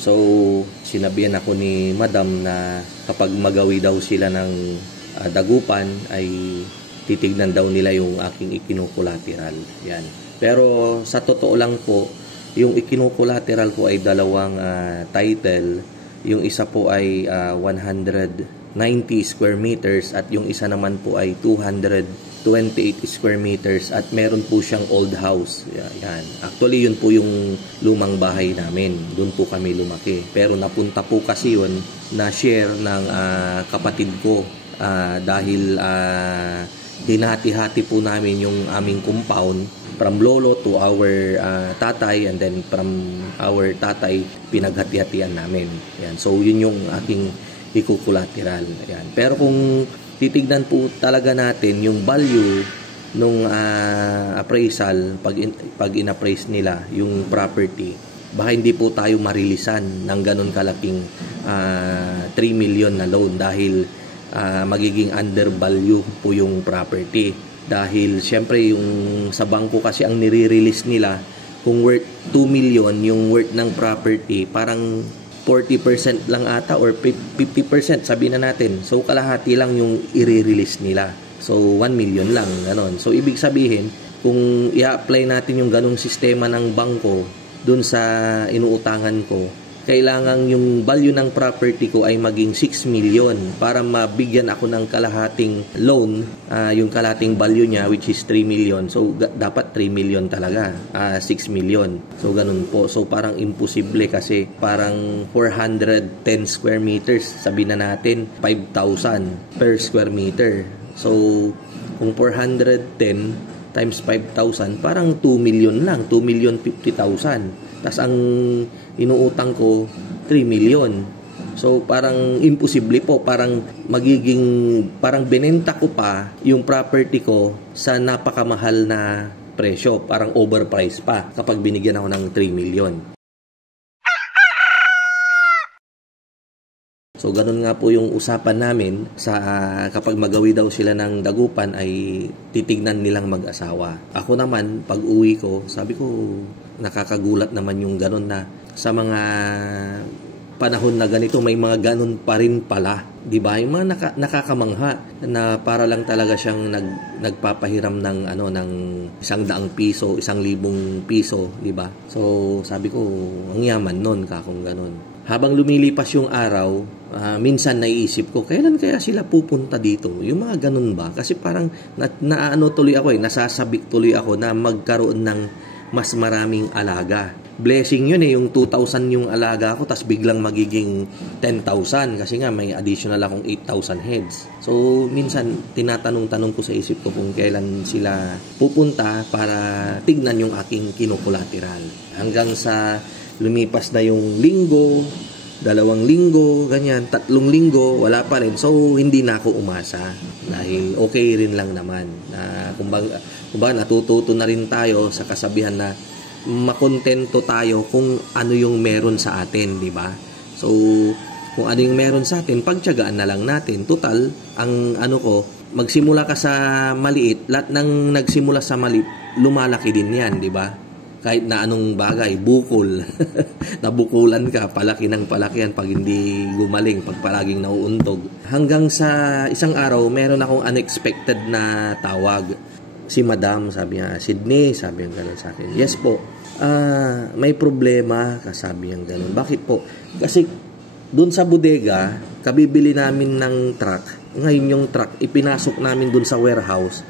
So, sinabihan ako ni Madam na kapag magawi daw sila ng dagupan ay titignan daw nila yung aking ikinukulateral. Yan. Pero sa totoo lang po, yung ikinukulateral ko ay dalawang title. Yung isa po ay 190 square meters at yung isa naman po ay 228 square meters at meron po siyang old house. Yan. Actually, yun po yung lumang bahay namin. Doon po kami lumaki. Pero napunta po kasi yun na share ng kapatid ko dahil hinati-hati po namin yung aming compound from lolo to our tatay, and then from our tatay pinaghati-hatian namin. Yan. So yun yung aking ikukulateral. Yan. Pero kung titignan po talaga natin yung value nung appraisal, pag in-appraise nila yung property, baka hindi po tayo marilisan ng ganun kalaking 3 million na loan dahil magiging undervalue po yung property. Dahil syempre yung sa bangko kasi ang nire-release nila, kung worth 2 million yung worth ng property, parang 40% lang ata or 50% sabihin na natin. So kalahati lang yung i-release nila. So 1 million lang, ganon. So ibig sabihin, kung i-apply natin yung ganong sistema ng bangko dun sa inuutangan ko, kailangan yung value ng property ko ay maging 6 million para mabigyan ako ng kalahating loan, yung kalahating value niya which is 3 million. So dapat 3 million talaga, 6 million. So ganun po. So parang imposible kasi parang 410 square meters, sabihin na natin 5,000 per square meter. So kung 410 times 5,000, parang 2 million lang, 2,050,000. Tas ang inuutang ko 3 million. So parang imposible po, parang parang binenta ko pa yung property ko sa napakamahal na presyo, parang overpriced pa kapag binigyan ako ng 3 million. So ganun nga po yung usapan namin sa kapag magawi daw sila ng dagupan ay titignan nilang mag-asawa. Ako naman pag uwi ko, sabi ko nakakagulat naman yung ganun na sa mga panahon na ganito may mga ganun pa rin pala, 'di ba? Yung mga nakakamangha na para lang talaga siyang nagpapahiram ng ng 100 piso, 1,000 piso, 'di ba? So sabi ko, ang yaman nun kung ganun. Habang lumilipas yung araw, minsan naiisip ko, kailan kaya sila pupunta dito? Yung mga ganun ba? Kasi parang tuloy ako nasasabik tuloy ako na magkaroon ng mas maraming alaga. Blessing yun yung 2,000 yung alaga ko, tas biglang magiging 10,000 kasi nga may additional akong 8,000 heads. So, minsan tinatanong-tanong ko sa isip ko kung kailan sila pupunta para tignan yung aking kinukulateral. Hanggang sa lumipas na yung linggo, 2 linggo, ganyan, 3 linggo, wala pa rin. So, hindi na ako umasa. Dahil okay rin lang naman. Kumbaga, natututo na rin tayo sa kasabihan na makontento tayo kung ano yung meron sa atin, di ba? So, kung ano yung meron sa atin, pagtiyagaan na lang natin. Total, ang magsimula ka sa maliit, lahat ng nagsimula sa maliit, lumalaki din yan, di ba? Kahit na anong bagay, bukol. Nabukulan ka, palaki ng palaki yan pag hindi gumaling, pag palaging nauuntog. Hanggang sa isang araw, meron akong unexpected na tawag. Si Madam, sabi niya, Sydney, sabi niya gano'n sa akin. Yes po, may problema, sabi niya gano'n. Bakit po? Kasi doon sa bodega, kabibili namin ng truck. Ngayon yung truck, ipinasok namin doon sa warehouse.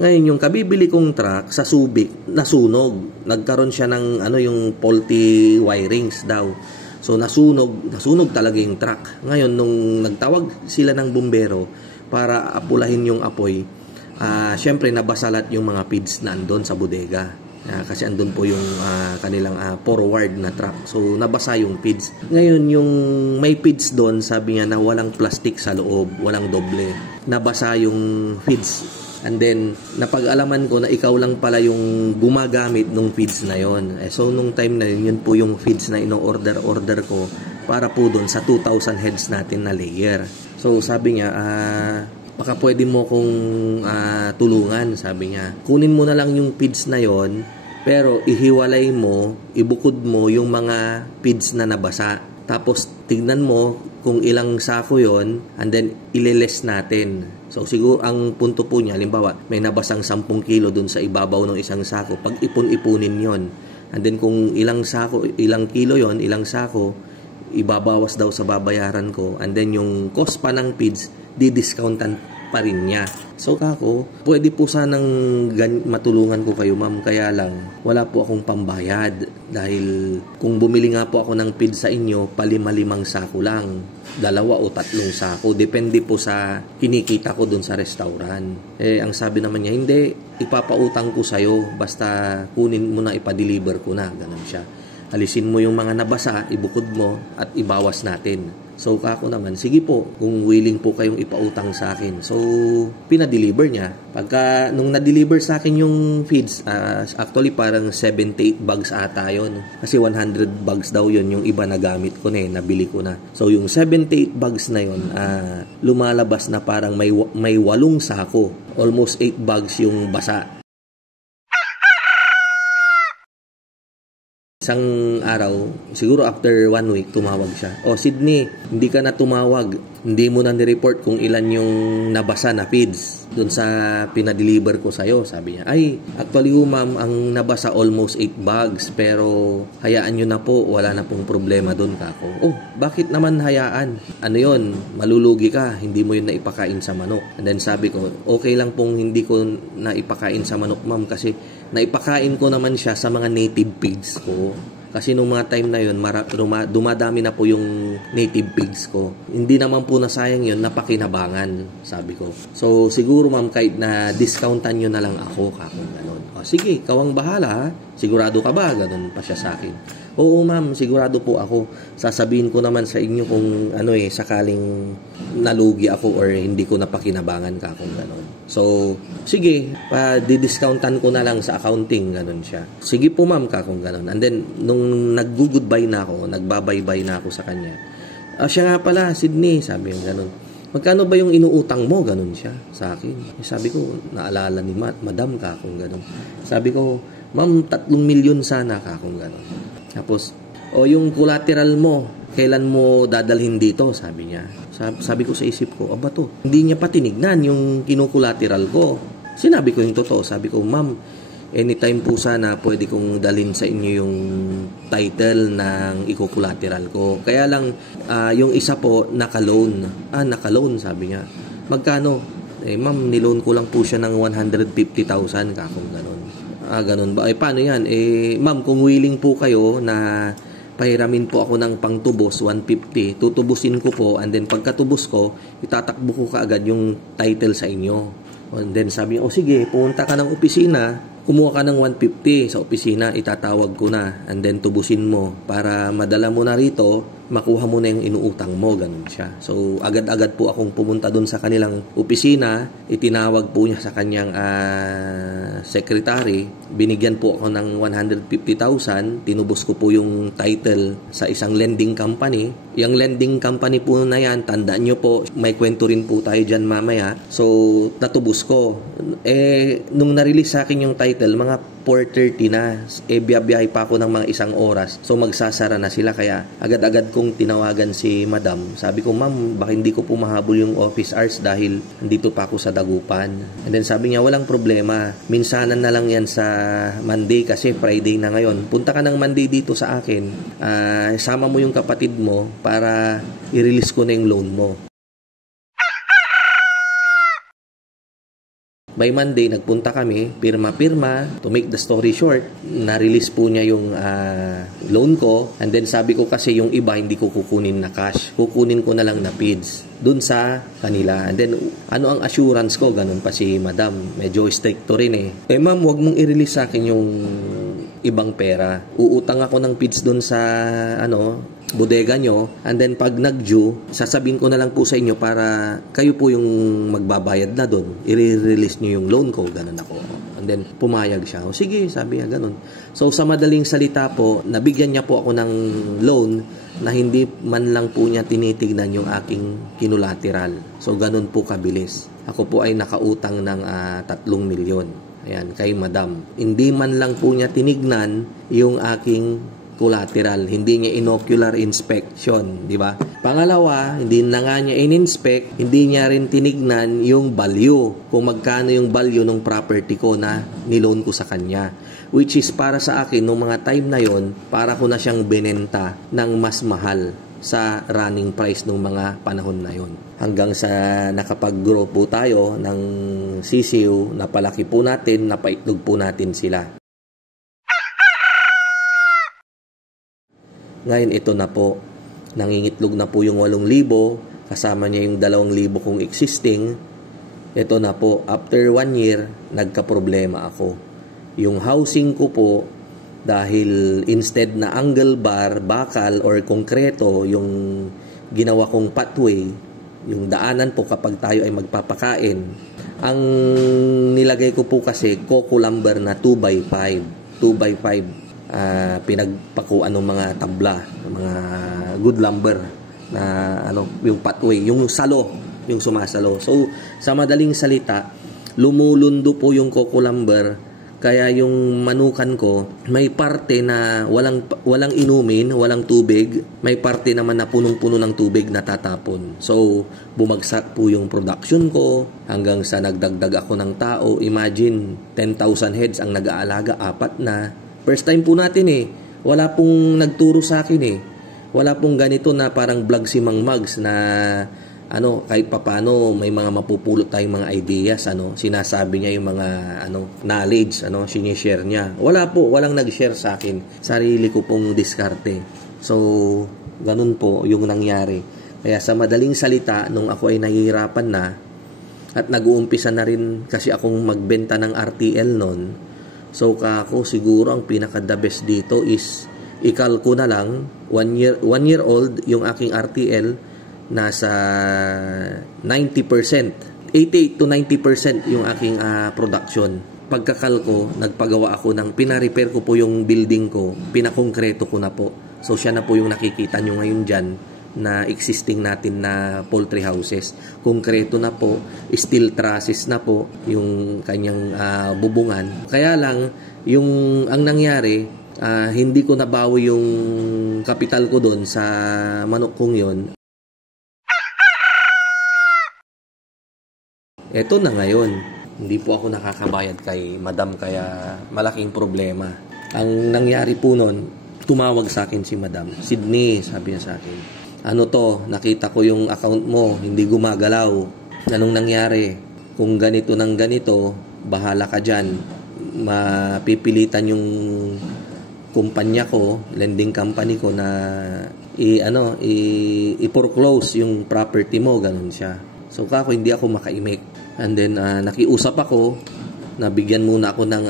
Ngayon, yung kabibili kong truck sa Subic, nasunog. Nagkaroon siya ng yung faulty wirings daw. So, nasunog talaga yung truck. Ngayon, nung nagtawag sila ng bumbero para apulahin yung apoy, syempre, nabasalat yung mga feeds na andun sa bodega. Kasi andun po yung kanilang forward na truck. So, nabasa yung feeds. Ngayon, yung may feeds doon, sabi niya na walang plastic sa loob, walang doble. Nabasa yung feeds. And then, napag-alaman ko na ikaw lang pala yung gumagamit nung feeds na yon. So, nung time na yun po yung feeds na ino-order ko para po doon sa 2,000 heads natin na layer. So, sabi niya, baka pwede mo kong tulungan, sabi niya. Kunin mo na lang yung feeds na yon, pero ihiwalay mo, ibukod mo yung mga feeds na nabasa. Tapos tignan mo kung ilang sako yon, and then ililes natin. So siguro ang punto po niya, halimbawa may nabasang 10 kilo dun sa ibabaw ng isang sako, pag ipon-ipunin yon. And then kung ilang sako, ilang kilo yon, ilang sako, ibabawas daw sa babayaran ko. And then yung cost pa ng feeds, di-discountan pa rin niya. So kako, pwede po sanang matulungan ko kayo ma'am, kaya lang wala po akong pambayad. Dahil kung bumili nga po ako ng feed sa inyo, palima-limang sako lang. 2 o 3 sako. Depende po sa kinikita ko dun sa restaurant. Ang sabi naman niya, hindi, ipapautang ko sa'yo. Basta kunin mo na, ipa-deliver ko na. Ganun siya. Alisin mo yung mga nabasa, ibukod mo, at ibawas natin. So, kako naman, sige po, kung willing po kayong ipautang sa akin. So, pinadeliver niya. Pagka, nung na-deliver sa akin yung feeds, actually parang 78 bags ata yun. Kasi 100 bags daw yun, yung iba na gamit ko na nabili ko na. So, yung 78 bags na yun, lumalabas na parang may 8 sako. Almost 8 bags yung basa. Isang araw, siguro after 1 week, tumawag siya. Sydney, hindi ka na tumawag. Hindi mo na nireport kung ilan yung nabasa na feeds doon sa pinadeliver ko sa'yo. Sabi niya, actually ma'am, ang nabasa almost 8 bags, pero hayaan nyo na po, wala na pong problema doon kako. Bakit naman hayaan? Ano yon? Malulugi ka, hindi mo yun naipakain sa manok. And then sabi ko, okay lang pong hindi ko naipakain sa manok ma'am, kasi naipakain ko naman siya sa mga native pigs ko. Kasi nung mga time na yun, dumadami na po yung native pigs ko. Hindi naman po nasayang yun, napakinabangan, sabi ko. So, siguro ma'am, kahit na discountan nyo na lang ako, kakong ganon. Sige, kawang bahala ha. Sigurado ka ba? Ganon pa siya sa akin. Oo ma'am, sigurado po ako. Sasabihin ko naman sa inyo kung sakaling nalugi ako or hindi ko napakinabangan ka kung gano'n. So, sige, di-discountan ko na lang sa accounting, gano'n siya. Sige po ma'am ka kung gano'n. And then, nung nag-goodbye na ako, nagbabay-bye na ako sa kanya. Siya nga pala, Sydney, sabi yung gano'n. Magkano ba yung inuutang mo? Ganun siya sa akin. Sabi ko, naalala ni Madam ka kung gano'n. Sabi ko, ma'am, 3 milyon sana ka kung gano'n. Tapos, yung collateral mo, kailan mo dadalhin dito? Sabi niya. Sabi ko sa isip ko, aba to, hindi niya pa tinignan yung kinukulateral ko. Sinabi ko yung totoo. Sabi ko, ma'am, anytime po sana pwede kong dalhin sa inyo yung title ng ikukulateral ko. Kaya lang, yung isa po, naka-loan. Naka-loan, sabi niya. Magkano? Ma'am, niloan ko lang po siya ng 150,000 kakong ganon. Ganun ba? Paano yan? Ma'am, kung willing po kayo na pahiramin po ako ng pangtubos, 150, tutubusin ko po, and then pagkatubos ko, itatakbo ko kaagad yung title sa inyo. And then sabi niya, sige, pumunta ka ng opisina, kumuha ka ng 150 sa opisina, itatawag ko na, and then tubusin mo para madala mo na rito, makuha mo na yung inuutang mo, ganun siya. So, agad-agad po akong pumunta dun sa kanilang opisina, itinawag po niya sa kanyang secretary, binigyan po ako ng 150,000, tinubos ko po yung title sa isang lending company. Yung lending company po na yan, tandaan nyo po, may kwento rin po tayo dyan mamaya. So, natubos ko. Nung na-release sa akin yung title, mga 4:30 na, biyabiyahe pa ako ng mga 1 oras. So, magsasara na sila. Kaya, agad-agad kong tinawagan si Madam. Sabi ko, ma'am, baka hindi ko po mahabol yung office hours dahil andito pa ako sa Dagupan. And then, sabi niya, walang problema. Minsanan na lang yan sa Monday kasi Friday na ngayon. Punta ka ng Monday dito sa akin. Sama mo yung kapatid mo para i-release ko na yung loan mo. By Monday, nagpunta kami, pirma-pirma. To make the story short, na-release po niya yung loan ko. And then sabi ko kasi yung iba hindi ko kukunin na cash. Kukunin ko na lang na feeds dun sa kanila. And then, ano ang assurance ko? Ganun pa si Madam. Medyo stricto rin ma'am, wag mong i-release sa akin yung ibang pera. Uutang ako ng feeds dun sa bodega nyo, and then pag nag-due, sasabihin ko na lang po sa inyo para kayo po yung magbabayad na doon. I-release nyo yung loan ko, ganun ako. And then, pumayag siya. Sige, sabi niya, ganun. So, sa madaling salita po, nabigyan niya po ako ng loan na hindi man lang po niya tinitignan yung aking kinulateral. So, ganun po kabilis. Ako po ay nakautang ng 3 milyon. Ayan, kay Madam. Hindi man lang po niya tinignan yung aking collateral. Hindi niya inocular inspection, di ba? Pangalawa, hindi na nga niya in-inspect, hindi niya rin tinignan yung value, kung magkano yung value ng property ko na niloan ko sa kanya. Which is para sa akin, nung mga time na yon, para ko na siyang binenta ng mas mahal sa running price ng mga panahon na yon. Hanggang sa nakapag-grow po tayo ng sisiw, napalaki po natin, napaitlog po natin sila. Ngayon ito na po, nangingitlog na po yung 8,000, kasama niya yung 2,000 kong existing. Ito na po, after 1 year, nagka-problema ako. Yung housing ko po, dahil instead na angle bar, bakal, or konkreto, yung ginawa kong pathway, yung daanan po kapag tayo ay magpapakain, ang nilagay ko po kasi coco lumber na 2x5. 2x5. Pinagpakuan ng mga tabla, mga good lumber na yung pathway, yung salo, yung sumasalo. So, sa madaling salita, lumulundo po yung coco lumber, kaya yung manukan ko, may parte na walang inumin, walang tubig, may parte naman na punong-puno ng tubig na tatapon. So, bumagsak po yung production ko hanggang sa nagdagdag ako ng tao. Imagine, 10,000 heads ang nag-aalaga, 4 na. First time po natin wala pong nagturo sa akin Wala pong ganito na parang vlog si Mang Mags na kahit papano may mga mapupulot tayong mga ideas, sinasabi niya yung mga knowledge, sinishare niya. Walang nag-share sa akin. Sarili ko pong diskarte. So, ganun po yung nangyari. Kaya sa madaling salita, nung ako ay nahihirapan na at nag-uumpisa na rin kasi akong magbenta ng RTL noon, so ako siguro ang pinaka-the best dito is ikalko na lang 1 year old yung aking RTL, nasa 90%, 88 to 90% yung aking production. Pagkakalko, nagpagawa ako ng pina-repair ko po yung building ko, pinakongkreto ko na po. So siya na po yung nakikita nyo ngayon dyan na existing natin na poultry houses. Konkreto na po, steel trusses na po yung kanyang bubungan. Kaya lang, ang nangyari, hindi ko nabawi yung kapital ko doon sa manok kong yon. Eto na ngayon, hindi po ako nakakabayad kay madam, kaya malaking problema. Ang nangyari po noon, tumawag sa akin si madam. Sydney, sabi niya sa akin, nakita ko yung account mo, hindi gumagalaw. Anong nangyari? Kung ganito ng ganito, bahala ka dyan. Mapipilitan yung kumpanya ko, lending company ko na i-foreclose yung property mo, ganun siya. So kako hindi ako makaimik. And then nakiusap ako, nabigyan muna ako ng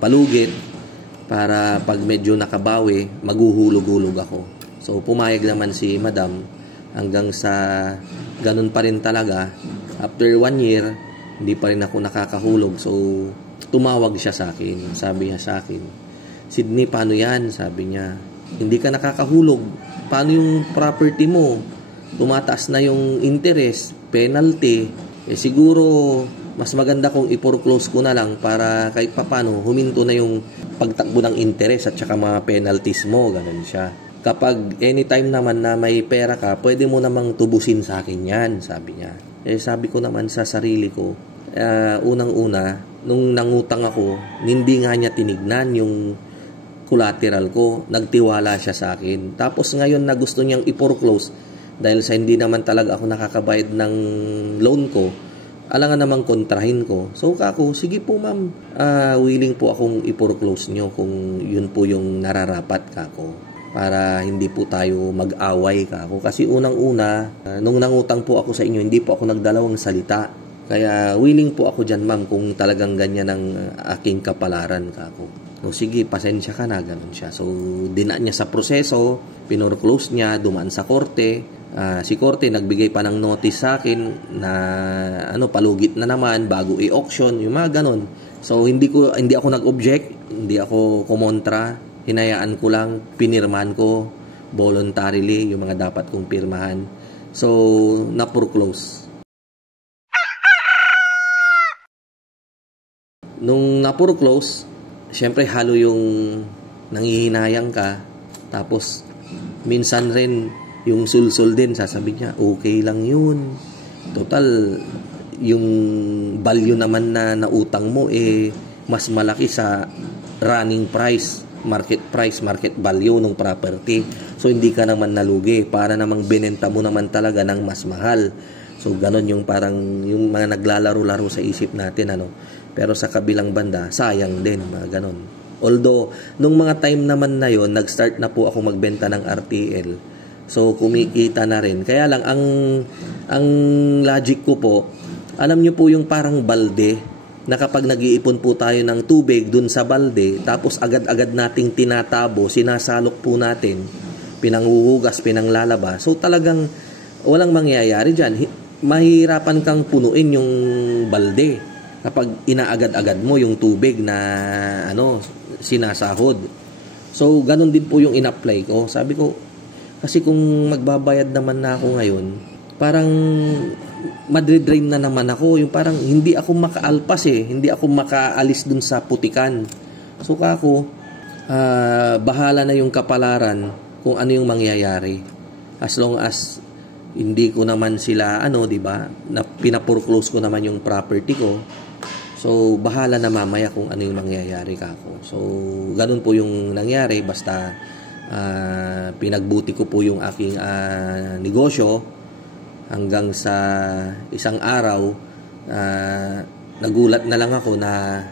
palugit para pag medyo nakabawi, maghuhulog-hulog ako. So pumayag naman si madam, hanggang sa ganun pa rin talaga. After 1 year, hindi pa rin ako nakakahulog. So tumawag siya sa akin. Sabi niya sa akin, Sydney, paano yan? Sabi niya, hindi ka nakakahulog. Paano yung property mo? Tumataas na yung interest, penalty. Siguro mas maganda kung i-foreclose ko na lang para kahit papano huminto na yung pagtakbo ng interest at saka mga penalties mo, ganun siya. Kapag anytime naman na may pera ka, pwede mo namang tubusin sa akin yan, sabi niya. Sabi ko naman sa sarili ko, unang-una, nung nangutang ako, hindi nga niya tinignan yung collateral ko, nagtiwala siya sa akin. Tapos ngayon na gusto niyang i-foreclose, dahil sa hindi naman talaga ako nakakabayad ng loan ko, alangan namang kontrahin ko. So kako, sige po ma'am, willing po akong i-foreclose nyo kung yun po yung nararapat kako, para hindi po tayo mag-away kako. Kasi unang-una, nung nangutang po ako sa inyo, hindi po ako nagdalawang salita. Kaya willing po ako dyan ma'am kung talagang ganyan ang aking kapalaran kako. So sige, pasensya ka na, ganun siya. So dinaan niya sa proseso, pinorclose niya, dumaan sa korte. Si korte nagbigay pa ng notice sa akin na palugit na naman bago i-auction, yung mga ganun. So hindi ako nag-object, hindi ako kumontra, hinayaan ko lang, pinirmahan ko voluntarily yung mga dapat kong pirmahan. So na-foreclose. Nung na-foreclose, syempre halo yung nanghihinayang ka, Tapos minsan rin yung sulsul din, sasabihin niya, okay lang yun. Total, yung value naman na nautang mo mas malaki sa running price, market value ng property. So hindi ka naman nalugi, para namang binenta mo naman talaga ng mas mahal. So ganon yung parang yung mga naglalaro-laro sa isip natin, ano. Pero sa kabilang banda, sayang din, mga ganon. Although nung mga time naman na yon, nag-start na po ako magbenta ng RTL. So kumikita na rin. Kaya lang ang logic ko po, alam niyo po yung parang balde na kapag nag-iipon po tayo ng tubig dun sa balde, tapos agad-agad nating tinatabo, sinasalok po natin, pinanghuhugas, pinanglalaba. So talagang walang mangyayari dyan. Mahirapan kang punuin yung balde kapag inaagad-agad mo yung tubig na sinasahod. So ganun din po yung in-apply ko. Sabi ko, kasi kung magbabayad naman na ako ngayon, parang madre-drain na naman ako. Yung parang hindi ako makaalpas hindi ako makaalis dun sa putikan. So kako, bahala na yung kapalaran kung ano yung mangyayari. As long as hindi ko naman sila, di ba, na pinaporeclose ko naman yung property ko. So, bahala na mamaya kung ano yung mangyayari kako. So, ganun po yung nangyari. Basta, pinagbuti ko po yung aking negosyo hanggang sa isang araw, nagulat na lang ako na